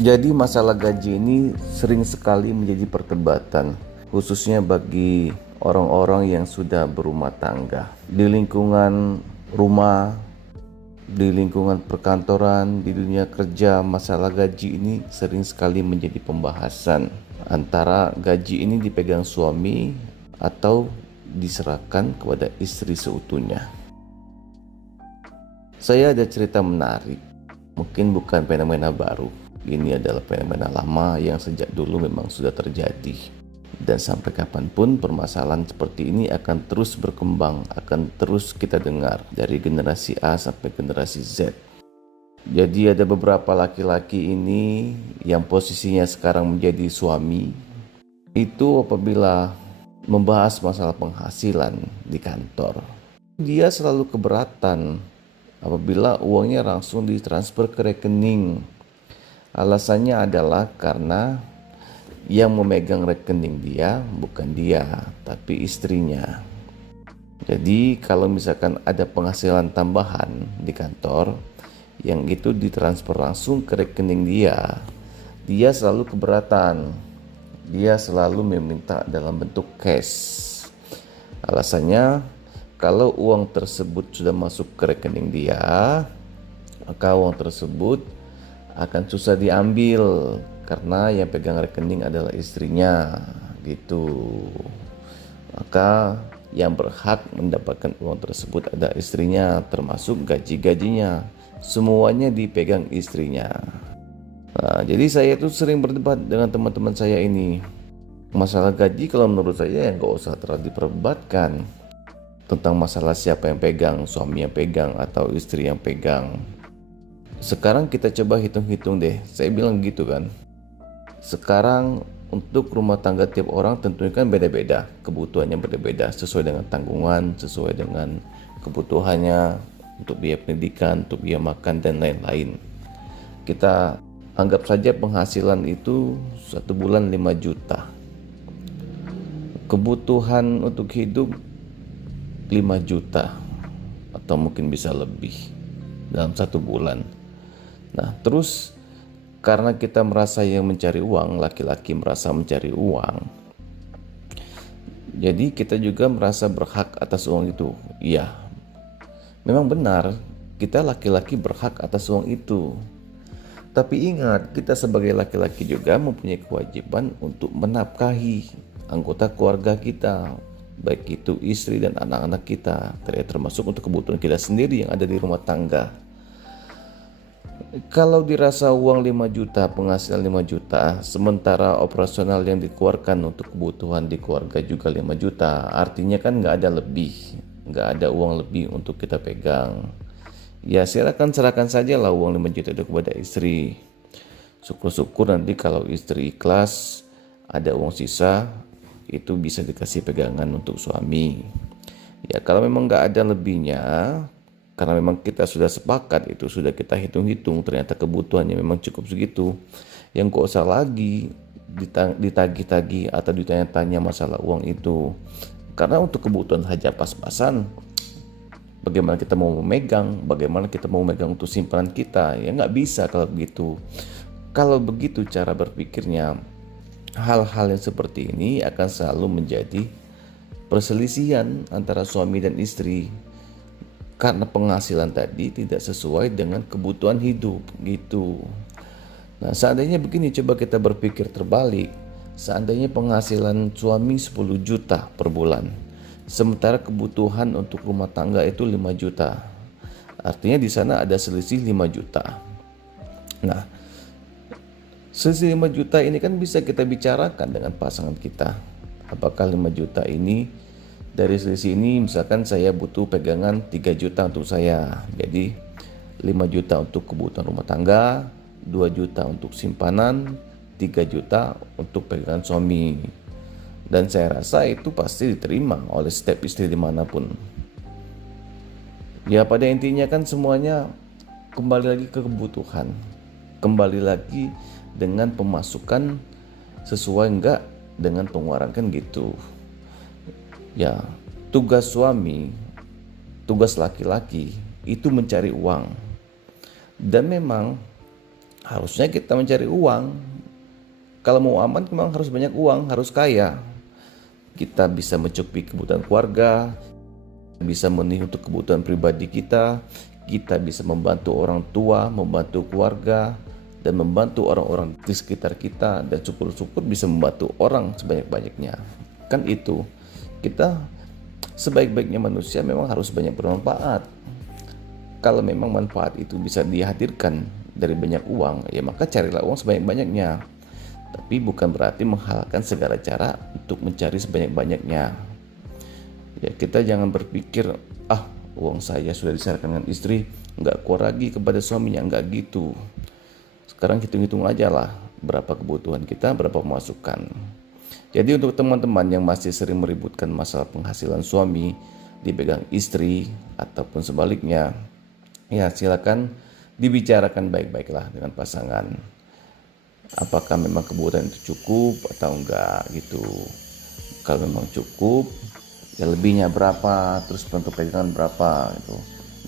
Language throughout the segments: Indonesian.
Jadi masalah gaji ini sering sekali menjadi perdebatan, khususnya bagi orang-orang yang sudah berumah tangga. Di lingkungan rumah, di lingkungan perkantoran, di dunia kerja, masalah gaji ini sering sekali menjadi pembahasan. Antara gaji ini dipegang suami atau diserahkan kepada istri seutuhnya. Saya ada cerita menarik, mungkin bukan fenomena baru. Ini adalah fenomena lama yang sejak dulu memang sudah terjadi. Dan sampai kapanpun permasalahan seperti ini akan terus berkembang, akan terus kita dengar dari generasi A sampai generasi Z. Jadi ada beberapa laki-laki ini yang posisinya sekarang menjadi suami, itu apabila membahas masalah penghasilan di kantor, dia selalu keberatan apabila uangnya langsung ditransfer ke rekening. Alasannya adalah karena yang memegang rekening dia bukan dia, tapi istrinya. Jadi kalau misalkan ada penghasilan tambahan di kantor yang itu ditransfer langsung ke rekening dia, dia selalu keberatan. Dia selalu meminta dalam bentuk cash. Alasannya kalau uang tersebut sudah masuk ke rekening dia, maka uang tersebut akan susah diambil karena yang pegang rekening adalah istrinya gitu. Maka yang berhak mendapatkan uang tersebut adalah istrinya, termasuk gaji-gajinya, semuanya dipegang istrinya. Nah, jadi saya tuh sering berdebat dengan teman-teman saya ini. Masalah gaji kalau menurut saya ya nggak usah terlalu diperdebatkan. Tentang masalah siapa yang pegang, suami yang pegang atau istri yang pegang. Sekarang kita coba hitung-hitung deh, saya bilang gitu kan. Sekarang untuk rumah tangga tiap orang tentunya kan beda-beda, kebutuhannya beda-beda sesuai dengan tanggungan, sesuai dengan kebutuhannya untuk biaya pendidikan, untuk biaya makan dan lain-lain. Kita anggap saja penghasilan itu 1 bulan 5 juta. Kebutuhan untuk hidup 5 juta atau mungkin bisa lebih dalam 1 bulan. Nah, terus karena kita merasa yang mencari uang, laki-laki merasa mencari uang, jadi kita juga merasa berhak atas uang itu. Iya, memang benar, kita laki-laki berhak atas uang itu. Tapi ingat, kita sebagai laki-laki juga mempunyai kewajiban untuk menafkahi anggota keluarga kita, baik itu istri dan anak-anak kita, termasuk untuk kebutuhan kita sendiri yang ada di rumah tangga. Kalau dirasa uang 5 juta, penghasilan 5 juta, sementara operasional yang dikeluarkan untuk kebutuhan di keluarga juga 5 juta, artinya kan nggak ada lebih, nggak ada uang lebih untuk kita pegang. Ya serahkan saja lah uang 5 juta itu kepada istri. Syukur-syukur nanti kalau istri ikhlas, ada uang sisa, itu bisa dikasih pegangan untuk suami. Ya kalau memang nggak ada lebihnya, karena memang kita sudah sepakat, itu sudah kita hitung-hitung, ternyata kebutuhannya memang cukup segitu, yang kok usah lagi ditagih-tagih atau ditanya-tanya masalah uang itu. Karena untuk kebutuhan hajat pas-pasan, bagaimana kita mau memegang untuk simpanan kita, ya nggak bisa kalau begitu. Kalau begitu cara berpikirnya, hal-hal yang seperti ini akan selalu menjadi perselisihan antara suami dan istri karena penghasilan tadi tidak sesuai dengan kebutuhan hidup gitu. Nah, seandainya begini, coba kita berpikir terbalik. Seandainya penghasilan suami 10 juta per bulan, sementara kebutuhan untuk rumah tangga itu 5 juta. Artinya di sana ada selisih 5 juta. Nah, selisih 5 juta ini kan bisa kita bicarakan dengan pasangan kita. Apakah 5 juta ini, dari selisih ini misalkan saya butuh pegangan 3 juta untuk saya. Jadi 5 juta untuk kebutuhan rumah tangga, 2 juta untuk simpanan, 3 juta untuk pegangan suami. Dan saya rasa itu pasti diterima oleh setiap istri dimanapun. Ya pada intinya kan semuanya kembali lagi ke kebutuhan, kembali lagi dengan pemasukan sesuai enggak dengan pengeluaran kan gitu. Ya, tugas suami, tugas laki-laki itu mencari uang. Dan memang Harusnya kita mencari uang. Kalau mau aman memang harus banyak uang, harus kaya. Kita bisa mencukupi kebutuhan keluarga, bisa memenuhi untuk kebutuhan pribadi kita bisa membantu orang tua, membantu keluarga, dan membantu orang-orang di sekitar kita, dan syukur-syukur bisa membantu orang sebanyak-banyaknya. Kan itu, kita sebaik-baiknya manusia memang harus banyak bermanfaat. Kalau memang manfaat itu bisa dihadirkan dari banyak uang, ya maka carilah uang sebanyak-banyaknya. Tapi bukan berarti menghalalkan segala cara untuk mencari sebanyak-banyaknya. Ya, kita jangan berpikir, uang saya sudah diserahkan dengan istri, nggak keluar lagi kepada suaminya, nggak gitu. Sekarang hitung-hitung aja lah berapa kebutuhan kita, berapa pemasukan. Jadi untuk teman-teman yang masih sering meributkan masalah penghasilan suami dipegang istri ataupun sebaliknya, ya silakan dibicarakan baik-baiklah dengan pasangan. Apakah memang kebutuhan itu cukup atau enggak gitu. Kalau memang cukup, ya lebihnya berapa, terus bentuk pegangan berapa gitu.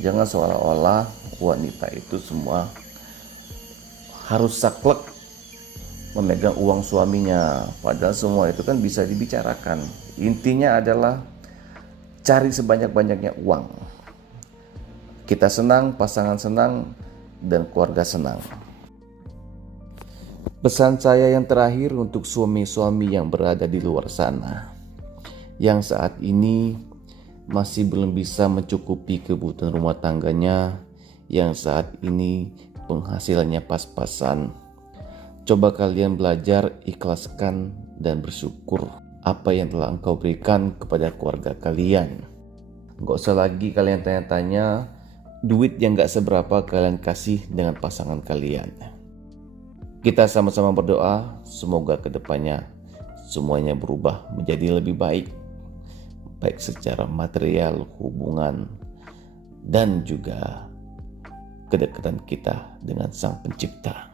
Jangan seolah-olah wanita itu semua harus saklek memegang uang suaminya, padahal semua itu kan bisa dibicarakan. Intinya adalah cari sebanyak-banyaknya uang. Kita senang, pasangan senang, dan keluarga senang. Pesan saya yang terakhir untuk suami-suami yang berada di luar sana, yang saat ini masih belum bisa mencukupi kebutuhan rumah tangganya, yang saat ini penghasilannya pas-pasan. Coba kalian belajar ikhlaskan dan bersyukur apa yang telah engkau berikan kepada keluarga kalian. Gak usah lagi kalian tanya-tanya duit yang gak seberapa kalian kasih dengan pasangan kalian. Kita sama-sama berdoa semoga kedepannya semuanya berubah menjadi lebih baik, baik secara material, hubungan, dan juga kedekatan kita dengan Sang Pencipta.